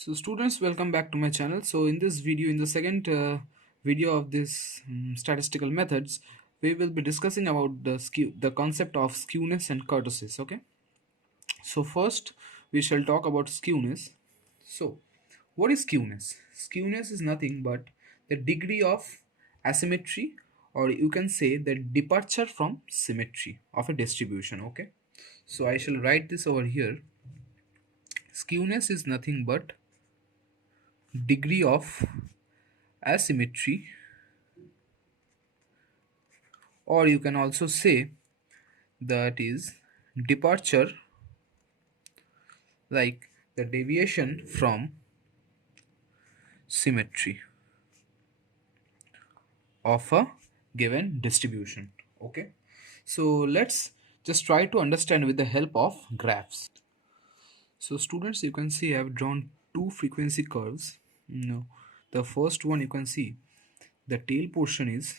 So students, welcome back to my channel. So in this video, in the second video of this statistical methods, we will be discussing about the concept of skewness and kurtosis. Okay. So first we shall talk about skewness. So what is skewness? Skewness is nothing but the degree of asymmetry, or you can say the departure from symmetry of a distribution. Okay. So I shall write this over here. Skewness is nothing but degree of asymmetry, or you can also say that is departure, like the deviation from symmetry of a given distribution. Okay, so let's just try to understand with the help of graphs. So students, you can see I have drawn two frequency curves. The first one, you can see the tail portion is,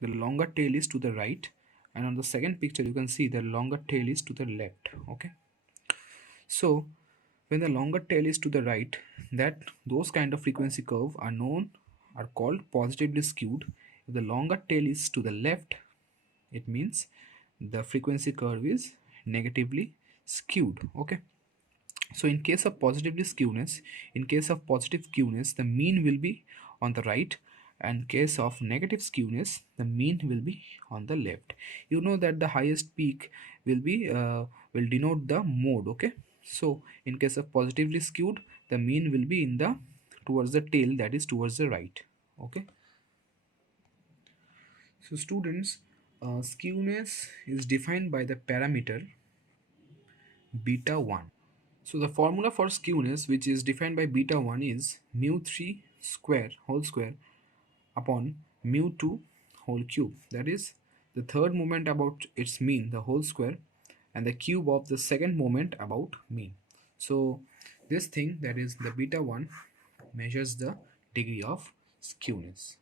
the longer tail is to the right, and on the second picture you can see the longer tail is to the left. Okay, so when the longer tail is to the right, that those kind of frequency curve are called positively skewed. If the longer tail is to the left, it means the frequency curve is negatively skewed. Okay, so in case of positively skewness, in case of positive skewness, the mean will be on the right, and case of negative skewness, the mean will be on the left. You know that the highest peak will denote the mode. Okay, so in case of positively skewed, the mean will be in the towards the tail, that is towards the right. Okay, so students, skewness is defined by the parameter beta 1. So the formula for skewness, which is defined by beta 1, is mu3 square whole square upon mu2 whole cube. That is the third moment about its mean, the whole square, and the cube of the second moment about mean. So this thing, that is the beta 1, measures the degree of skewness.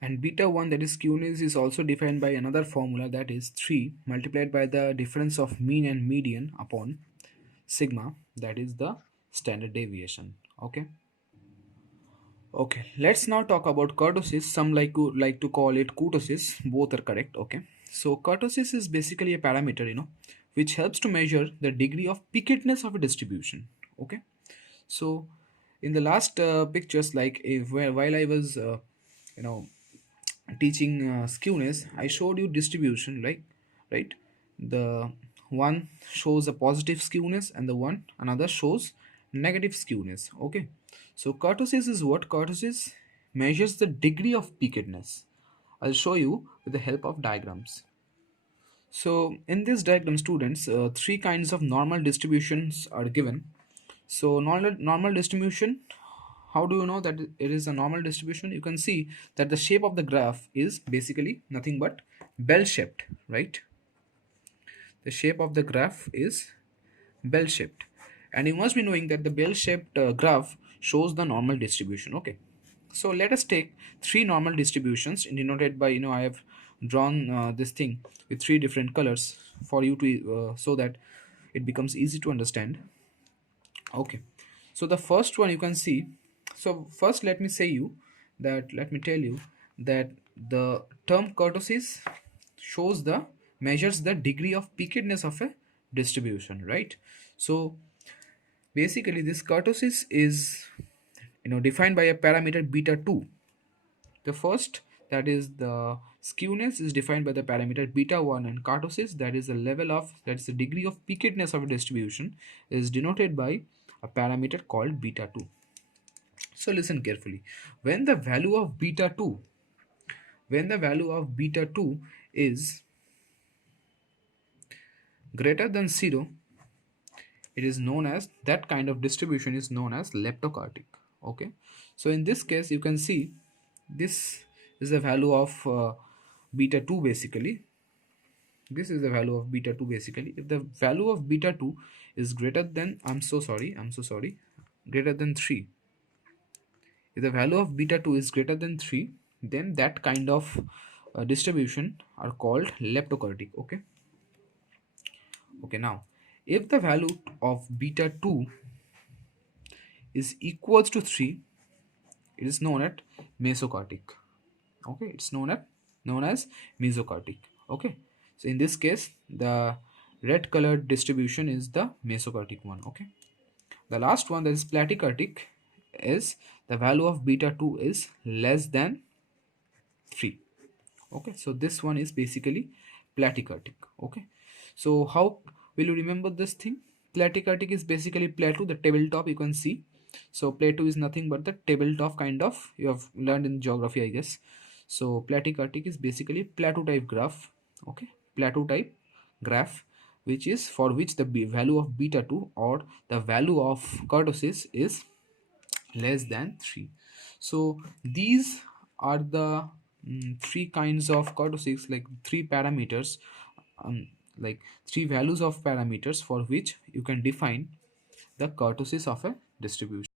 And beta 1, that is skewness, is also defined by another formula, that is 3 multiplied by the difference of mean and median upon sigma, that is the standard deviation. Okay, let's now talk about kurtosis. Some like to call it kurtosis. Both are correct. Okay, so kurtosis is basically a parameter, which helps to measure the degree of pickedness of a distribution. Okay, so in the last pictures, like while I was you know teaching skewness, I showed you distribution, like, right? The one shows a positive skewness and the another shows negative skewness. Okay, so kurtosis is what? Kurtosis measures the degree of pickedness. I'll show you with the help of diagrams. So in this diagram, students, three kinds of normal distributions are given. So normal distribution, how do you know that it is a normal distribution? You can see that the shape of the graph is basically nothing but bell shaped, right? The shape of the graph is bell shaped, and you must be knowing that the bell shaped graph shows the normal distribution. Okay, so let us take three normal distributions denoted by, I have drawn this thing with three different colors for you to so that it becomes easy to understand. Okay, so the first one you can see. So first let me tell you that the term kurtosis measures the degree of pickedness of a distribution, right? So basically this kurtosis is, defined by a parameter beta 2. The first, that is the skewness, is defined by the parameter beta 1, and kurtosis, that is the degree of pickedness of a distribution, is denoted by a parameter called beta 2. So listen carefully. When the value of beta 2 is greater than 0, it is known as, that kind of distribution is known as leptokurtic. Okay, so in this case you can see this is the value of beta 2 basically. This is the value of beta 2 basically. If the value of beta 2 is greater than, I'm so sorry, greater than 3. If the value of beta 2 is greater than 3, then that kind of distribution are called leptokurtic. Okay, now if the value of beta 2 is equals to 3, it is known as mesokartic. Okay, it's known as mesokartic. Okay, so in this case the red colored distribution is the mesokartic one. Okay, the last one, that is platykartic, is the value of beta 2 is less than 3. Okay, so this one is basically platykartic. Okay, so how will you remember this thing? Platykartic is basically plateau, the tabletop you can see. So plateau is nothing but the tabletop, kind of, you have learned in geography, I guess. So platykartic is basically plateau type graph. Okay, plateau type graph, which is for which the value of beta 2 or the value of kurtosis is less than 3. So these are the three kinds of kurtosis, like three parameters, um, like three values of parameters for which you can define the kurtosis of a distribution.